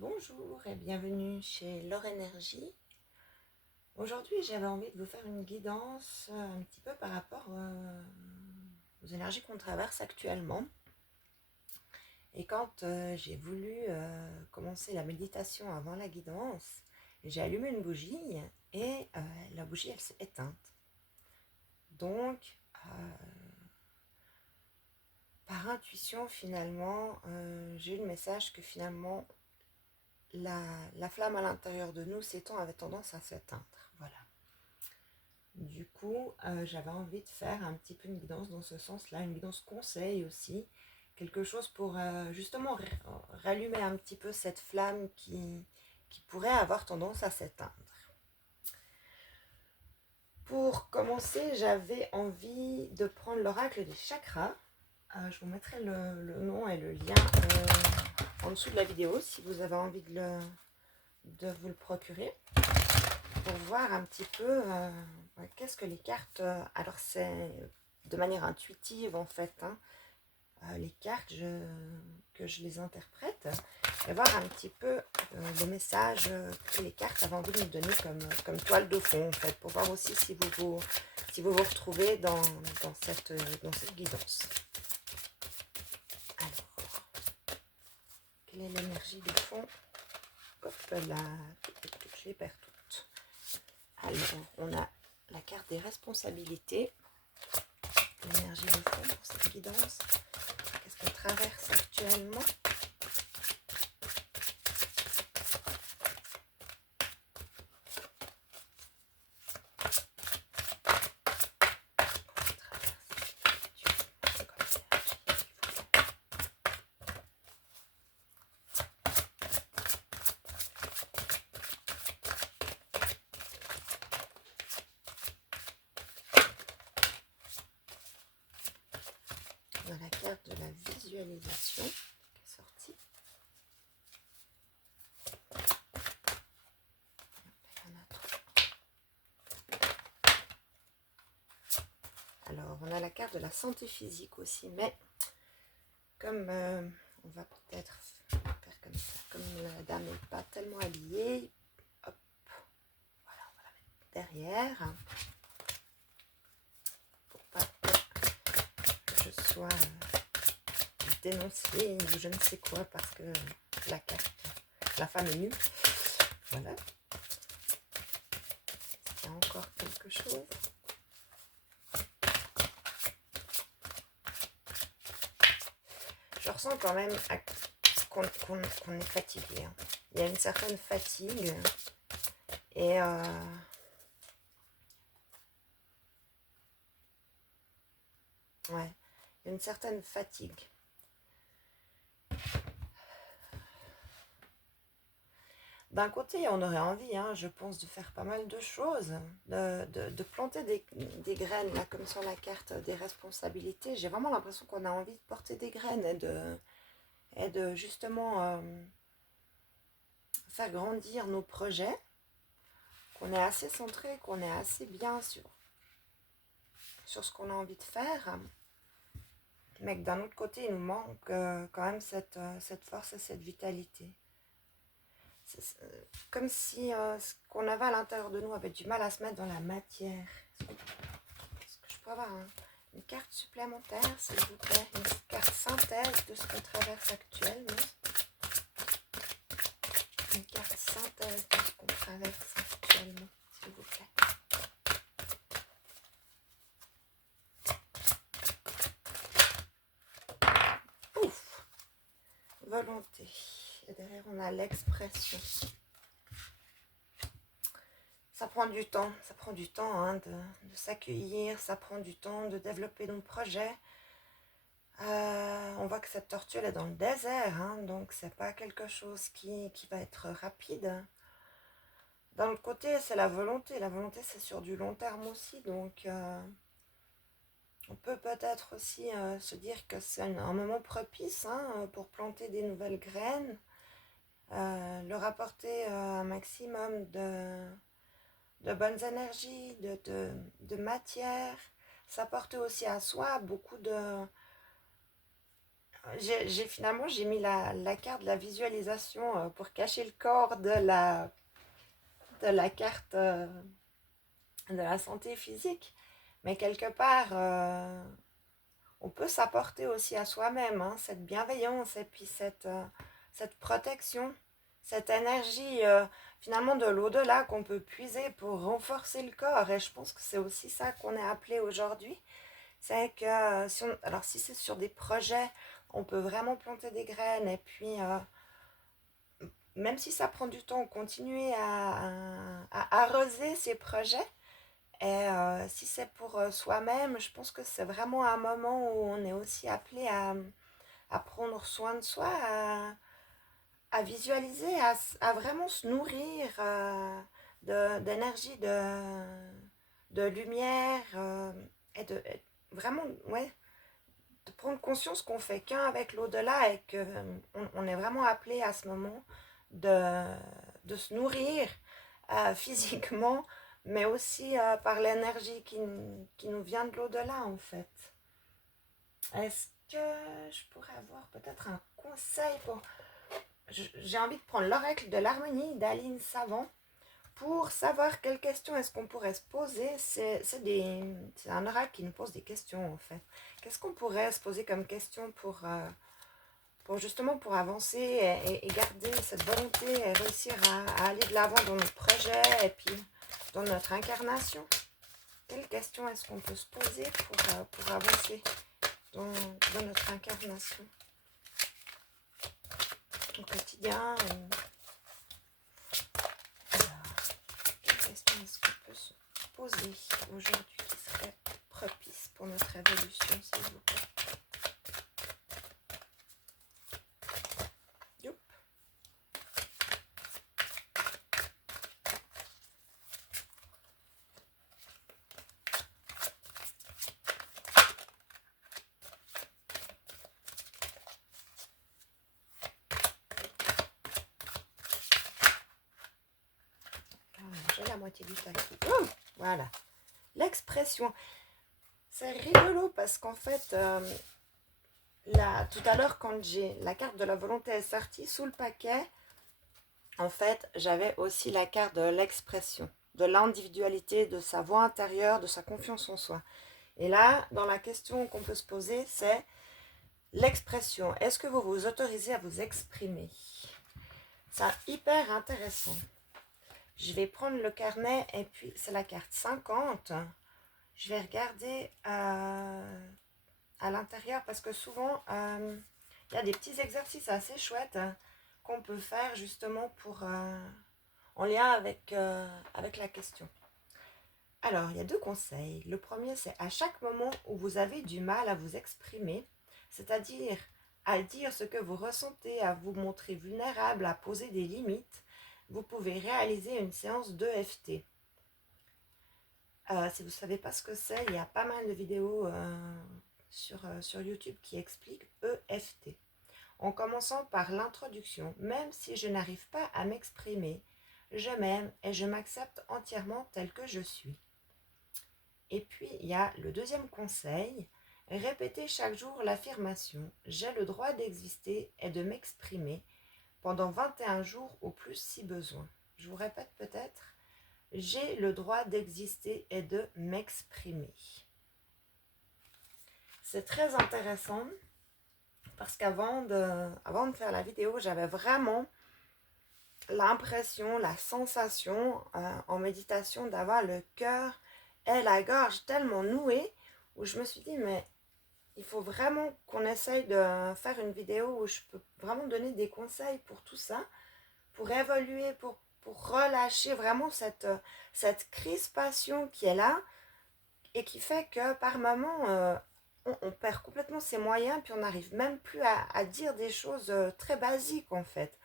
Bonjour et bienvenue chez Laure Énergie. Aujourd'hui, j'avais envie de vous faire une guidance un petit peu par rapport aux énergies qu'on traverse actuellement. Et quand j'ai voulu commencer la méditation avant la guidance, j'ai allumé une bougie et la bougie, elle s'est éteinte. Donc, par intuition, finalement, j'ai eu le message que finalement, la flamme à l'intérieur de nous s'éteint avait tendance à s'éteindre. Voilà. Du coup, j'avais envie de faire un petit peu une guidance dans ce sens-là, une guidance conseil aussi, quelque chose pour justement rallumer un petit peu cette flamme qui pourrait avoir tendance à s'éteindre. Pour commencer, j'avais envie de prendre l'oracle des chakras. Je vous mettrai le nom et le lien en dessous de la vidéo si vous avez envie de vous le procurer, pour voir un petit peu qu'est-ce que les cartes... alors c'est de manière intuitive en fait, hein, les cartes, que je les interprète, et voir un petit peu les messages que les cartes avaient envie de nous donner comme toile de fond en fait, pour voir aussi si vous retrouvez dans cette guidance. Alors, quelle est l'énergie de fond? Hop là, je les perds toutes. Alors, on a la carte des responsabilités, l'énergie de fond pour cette guidance. Qu'est-ce qu'on traverse actuellement? On a la carte de la visualisation qui est sortie. Alors, on a la carte de la santé physique aussi, mais comme on va peut-être faire comme ça, comme la dame n'est pas tellement habillée, hop, voilà, on va la mettre derrière, pour pas que je sois dénoncée ou je ne sais quoi, parce que la femme est nue. Voilà. Il y a encore quelque chose. Je ressens quand même qu'on est fatigué. Hein. Il y a une certaine fatigue. Et ouais, il y a une certaine fatigue. D'un côté, on aurait envie, hein, je pense, de faire pas mal de choses, de planter des graines, là, comme sur la carte des responsabilités. J'ai vraiment l'impression qu'on a envie de porter des graines et de justement faire grandir nos projets, qu'on est assez centré, qu'on est assez bien sur ce qu'on a envie de faire, mais que d'un autre côté, il nous manque quand même cette force et cette vitalité. C'est comme si ce qu'on avait à l'intérieur de nous avait du mal à se mettre dans la matière. Est-ce que je peux avoir une carte supplémentaire, s'il vous plaît? Une carte synthèse de ce qu'on traverse actuellement. Une carte synthèse de ce qu'on traverse actuellement, s'il vous plaît. Ouf! Volonté. Et derrière, on a l'expression. Ça prend du temps hein, de s'accueillir, ça prend du temps de développer nos projets. On voit que cette tortue elle est dans le désert, hein, donc c'est pas quelque chose qui va être rapide. D'un autre côté, c'est la volonté. La volonté, c'est sur du long terme aussi, donc on peut peut-être aussi se dire que c'est un moment propice hein, pour planter des nouvelles graines, leur apporter un maximum de bonnes énergies, de matière, s'apporter aussi à soi beaucoup Finalement, j'ai mis la carte de la visualisation pour cacher le corps de la carte de la santé physique. Mais quelque part, on peut s'apporter aussi à soi-même hein, cette bienveillance et puis cette protection, cette énergie finalement de l'au-delà qu'on peut puiser pour renforcer le corps. Et je pense que c'est aussi ça qu'on est appelé aujourd'hui. C'est que alors si c'est sur des projets, on peut vraiment planter des graines et puis même si ça prend du temps, continuer à arroser ces projets. Et si c'est pour soi-même, je pense que c'est vraiment un moment où on est aussi appelé à prendre soin de soi, à visualiser, à vraiment se nourrir d'énergie, de lumière et vraiment, ouais, de prendre conscience qu'on fait qu'un avec l'au-delà et qu'on on est vraiment appelé à ce moment de, de se nourrir physiquement, mais aussi par l'énergie qui nous vient de l'au-delà en fait. Est-ce que je pourrais avoir peut-être un conseil pour... J'ai envie de prendre l'oracle de l'harmonie d'Aline Savant pour savoir quelles questions est-ce qu'on pourrait se poser. C'est un oracle qui nous pose des questions en fait. Qu'est-ce qu'on pourrait se poser comme question pour justement pour avancer et garder cette volonté et réussir à aller de l'avant dans notre projet et puis dans notre incarnation? Quelles questions est-ce qu'on peut se poser pour avancer dans notre incarnation au quotidien? Quelles questions est-ce qu'on peut se poser aujourd'hui qui serait propice pour notre évolution, s'il vous plaît? Youp. J'ai la moitié du sac. Voilà. L'expression. C'est rigolo parce qu'en fait, tout à l'heure, quand la carte de la volonté est sortie sous le paquet, en fait, j'avais aussi la carte de l'expression, de l'individualité, de sa voix intérieure, de sa confiance en soi. Et là, dans la question qu'on peut se poser, c'est l'expression. Est-ce que vous vous autorisez à vous exprimer? C'est hyper intéressant. Je vais prendre le carnet et puis c'est la carte 50. Je vais regarder à l'intérieur parce que souvent il y a des petits exercices assez chouettes qu'on peut faire justement pour en lien avec la question. Alors, il y a deux conseils. Le premier, c'est à chaque moment où vous avez du mal à vous exprimer, c'est-à-dire à dire ce que vous ressentez, à vous montrer vulnérable, à poser des limites, vous pouvez réaliser une séance d'EFT. Si vous ne savez pas ce que c'est, il y a pas mal de vidéos sur YouTube qui expliquent EFT. En commençant par l'introduction, même si je n'arrive pas à m'exprimer, je m'aime et je m'accepte entièrement tel que je suis. Et puis, il y a le deuxième conseil, répétez chaque jour l'affirmation « J'ai le droit d'exister et de m'exprimer » pendant 21 jours au plus si besoin. Je vous répète peut-être, j'ai le droit d'exister et de m'exprimer. C'est très intéressant parce qu'avant de faire la vidéo, j'avais vraiment l'impression, la sensation en méditation d'avoir le cœur et la gorge tellement nouée où je me suis dit mais il faut vraiment qu'on essaye de faire une vidéo où je peux vraiment donner des conseils pour tout ça, pour évoluer, pour relâcher vraiment cette crispation qui est là et qui fait que par moment on perd complètement ses moyens puis on n'arrive même plus à dire des choses très basiques en fait.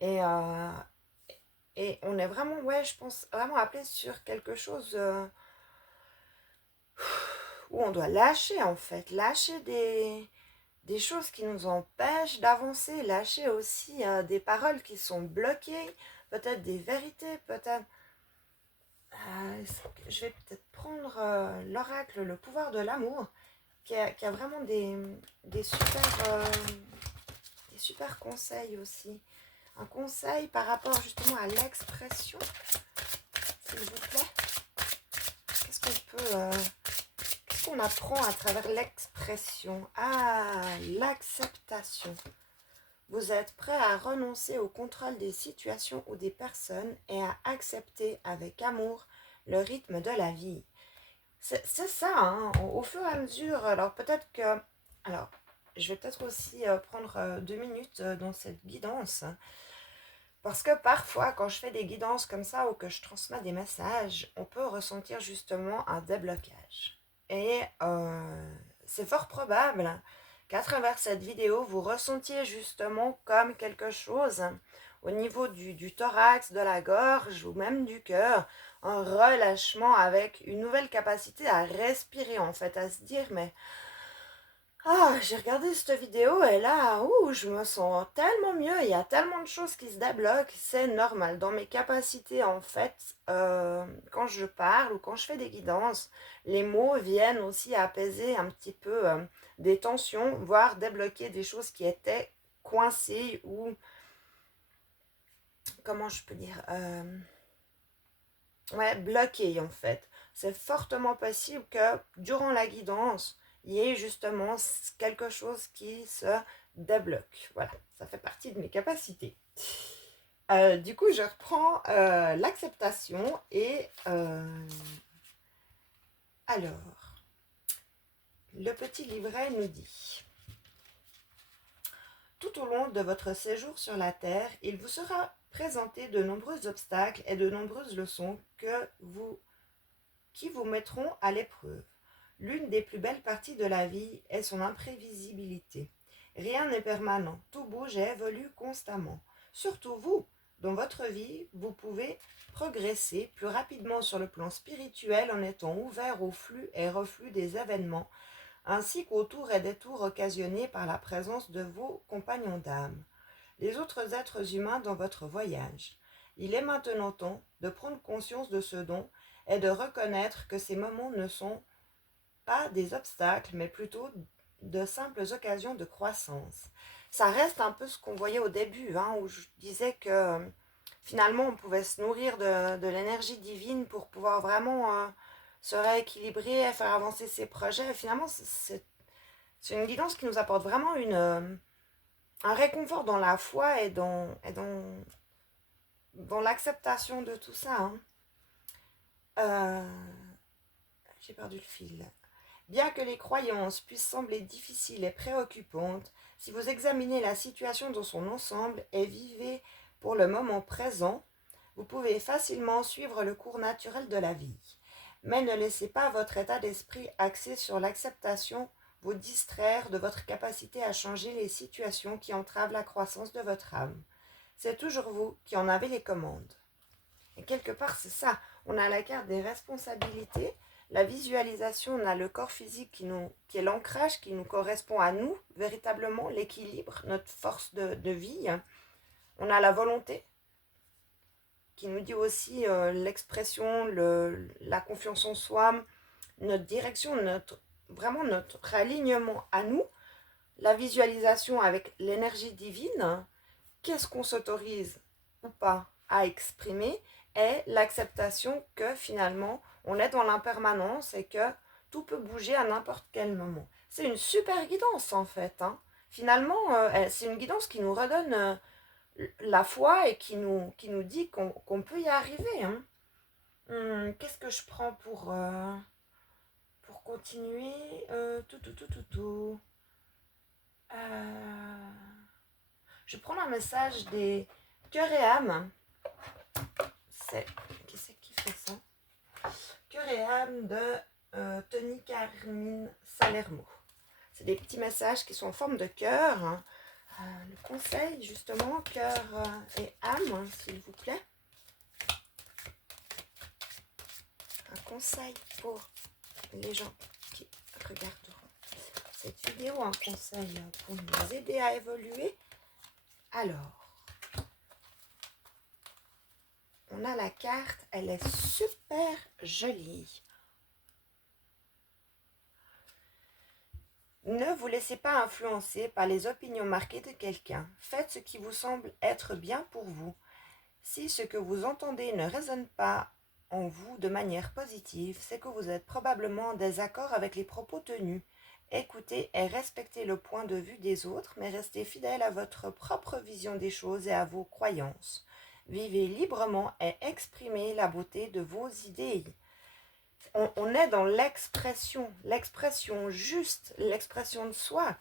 Et on est vraiment, ouais, je pense, vraiment appelé sur quelque chose où on doit lâcher en fait, lâcher des choses qui nous empêchent d'avancer, lâcher aussi des paroles qui sont bloquées, peut-être des vérités, peut-être... je vais peut-être prendre l'oracle, le pouvoir de l'amour, qui a vraiment des super conseils aussi. Un conseil par rapport justement à l'expression, s'il vous plaît. Qu'est-ce qu'on apprend à travers l'expression? Ah, l'acceptation. Vous êtes prêt à renoncer au contrôle des situations ou des personnes et à accepter avec amour le rythme de la vie. C'est ça, hein, au fur et à mesure. Alors peut-être que... Alors, je vais peut-être aussi prendre 2 minutes dans cette guidance. Parce que parfois, quand je fais des guidances comme ça ou que je transmets des messages, on peut ressentir justement un déblocage. Et c'est fort probable qu'à travers cette vidéo, vous ressentiez justement comme quelque chose au niveau du thorax, de la gorge ou même du cœur, un relâchement avec une nouvelle capacité à respirer en fait, à se dire mais j'ai regardé cette vidéo et là, je me sens tellement mieux, il y a tellement de choses qui se débloquent, c'est normal. Dans mes capacités, en fait, quand je parle ou quand je fais des guidances, les mots viennent aussi apaiser un petit peu des tensions, voire débloquer des choses qui étaient coincées ou, comment je peux dire, bloquées en fait. C'est fortement possible que durant la guidance, il y ait justement quelque chose qui se débloque. Voilà, ça fait partie de mes capacités. Du coup, je reprends l'acceptation et alors, le petit livret nous dit: tout au long de votre séjour sur la Terre, il vous sera présenté de nombreux obstacles et de nombreuses leçons qui vous mettront à l'épreuve. L'une des plus belles parties de la vie est son imprévisibilité. Rien n'est permanent, tout bouge et évolue constamment. Surtout vous, dans votre vie, vous pouvez progresser plus rapidement sur le plan spirituel en étant ouvert au flux et reflux des événements, ainsi qu'aux tours et détours occasionnés par la présence de vos compagnons d'âme, les autres êtres humains dans votre voyage. Il est maintenant temps de prendre conscience de ce don et de reconnaître que ces moments ne sont pas des obstacles, mais plutôt de simples occasions de croissance. Ça reste un peu ce qu'on voyait au début, hein, où je disais que finalement on pouvait se nourrir de l'énergie divine pour pouvoir vraiment se rééquilibrer et faire avancer ses projets. Et finalement, c'est une guidance qui nous apporte vraiment un réconfort dans la foi et dans l'acceptation de tout ça. Hein. J'ai perdu le fil. Bien que les croyances puissent sembler difficiles et préoccupantes, si vous examinez la situation dans son ensemble et vivez pour le moment présent, vous pouvez facilement suivre le cours naturel de la vie. Mais ne laissez pas votre état d'esprit axé sur l'acceptation vous distraire de votre capacité à changer les situations qui entravent la croissance de votre âme. C'est toujours vous qui en avez les commandes. Et quelque part, c'est ça. On a la carte des responsabilités. La visualisation, on a le corps physique qui est l'ancrage, qui nous correspond à nous, véritablement, l'équilibre, notre force de vie. On a la volonté, qui nous dit aussi l'expression, la confiance en soi, notre direction, vraiment notre alignement à nous. La visualisation avec l'énergie divine, qu'est-ce qu'on s'autorise ou pas à exprimer, et l'acceptation que finalement on est dans l'impermanence et que tout peut bouger à n'importe quel moment. C'est une super guidance en fait. Hein. Finalement, c'est une guidance qui nous redonne la foi et qui nous dit qu'on peut y arriver. Hein. Qu'est-ce que je prends pour continuer Je prends un message des cœurs et âmes. Qui c'est qui fait ça? Cœur et âme de Tony Carmine Salermo. C'est des petits messages qui sont en forme de cœur. Hein. Le conseil, justement, cœur et âme, hein, s'il vous plaît. Un conseil pour les gens qui regarderont cette vidéo, un conseil pour nous aider à évoluer. Alors, on a la carte, elle est super jolie. Ne vous laissez pas influencer par les opinions marquées de quelqu'un. Faites ce qui vous semble être bien pour vous. Si ce que vous entendez ne résonne pas en vous de manière positive, c'est que vous êtes probablement en désaccord avec les propos tenus. Écoutez et respectez le point de vue des autres, mais restez fidèle à votre propre vision des choses et à vos croyances. Vivez librement et exprimez la beauté de vos idées. On est dans l'expression juste, l'expression de soi.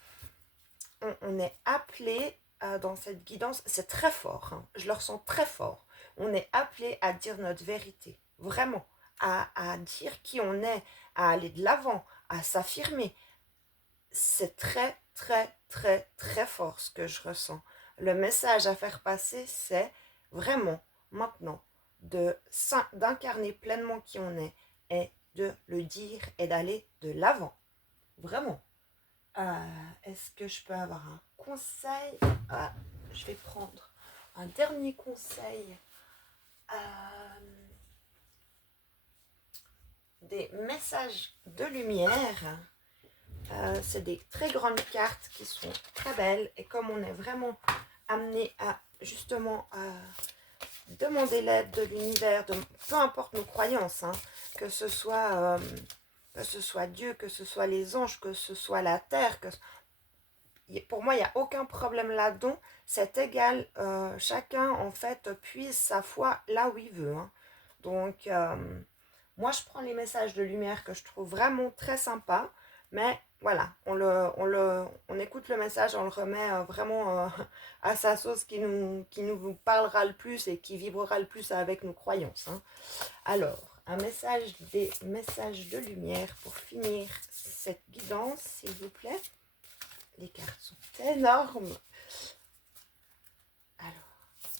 On est appelé dans cette guidance, c'est très fort, hein, je le ressens très fort. On est appelé à dire notre vérité, vraiment, à dire qui on est, à aller de l'avant, à s'affirmer. C'est très, très, très, très fort ce que je ressens. Le message à faire passer, c'est vraiment maintenant d'incarner pleinement qui on est et de le dire et d'aller de l'avant. Vraiment. Est-ce que je peux avoir un conseil? Je vais prendre un dernier conseil. Des messages de lumière. C'est des très grandes cartes qui sont très belles. Et comme on est vraiment amené à justement demander l'aide de l'univers, peu importe nos croyances, hein, que ce soit Dieu, que ce soit les anges, que ce soit la terre, pour moi, il n'y a aucun problème là-dedans. C'est égal. Chacun, en fait, puise sa foi là où il veut. Hein. Donc, moi, je prends les messages de lumière que je trouve vraiment très sympas. Mais voilà, on écoute le message, on le remet vraiment à sa sauce qui nous parlera le plus et qui vibrera le plus avec nos croyances. Hein. Alors, des messages de lumière pour finir cette guidance, s'il vous plaît. Les cartes sont énormes. Alors,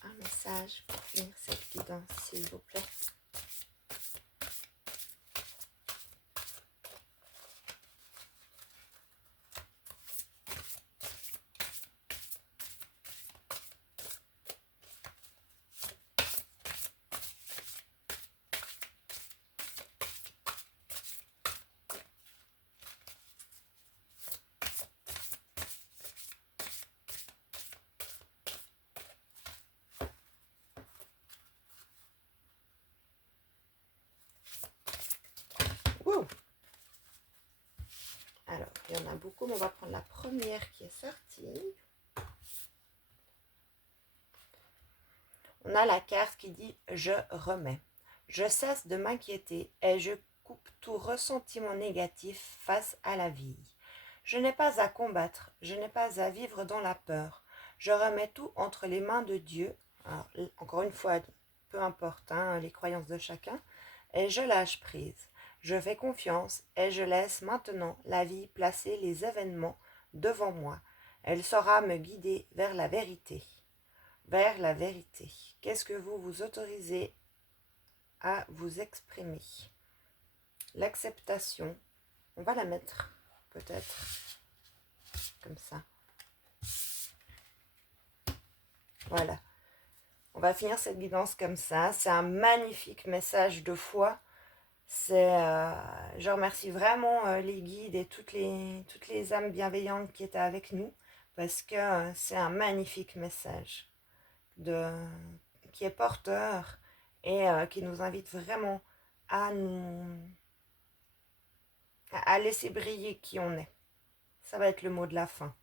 un message pour finir cette guidance, s'il vous plaît. Wow. Alors, il y en a beaucoup, mais on va prendre la première qui est sortie. On a la carte qui dit « Je remets ». Je cesse de m'inquiéter et je coupe tout ressentiment négatif face à la vie. Je n'ai pas à combattre, je n'ai pas à vivre dans la peur. Je remets tout entre les mains de Dieu. Alors, encore une fois, peu importe hein, les croyances de chacun. Et je lâche prise. Je fais confiance et je laisse maintenant la vie placer les événements devant moi. Elle saura me guider vers la vérité. Vers la vérité. Qu'est-ce que vous vous autorisez à vous exprimer? L'acceptation. On va la mettre peut-être comme ça. Voilà. On va finir cette guidance comme ça. C'est un magnifique message de foi. Je remercie vraiment les guides et toutes les âmes bienveillantes qui étaient avec nous parce que c'est un magnifique message qui est porteur et qui nous invite vraiment à laisser briller qui on est. Ça va être le mot de la fin.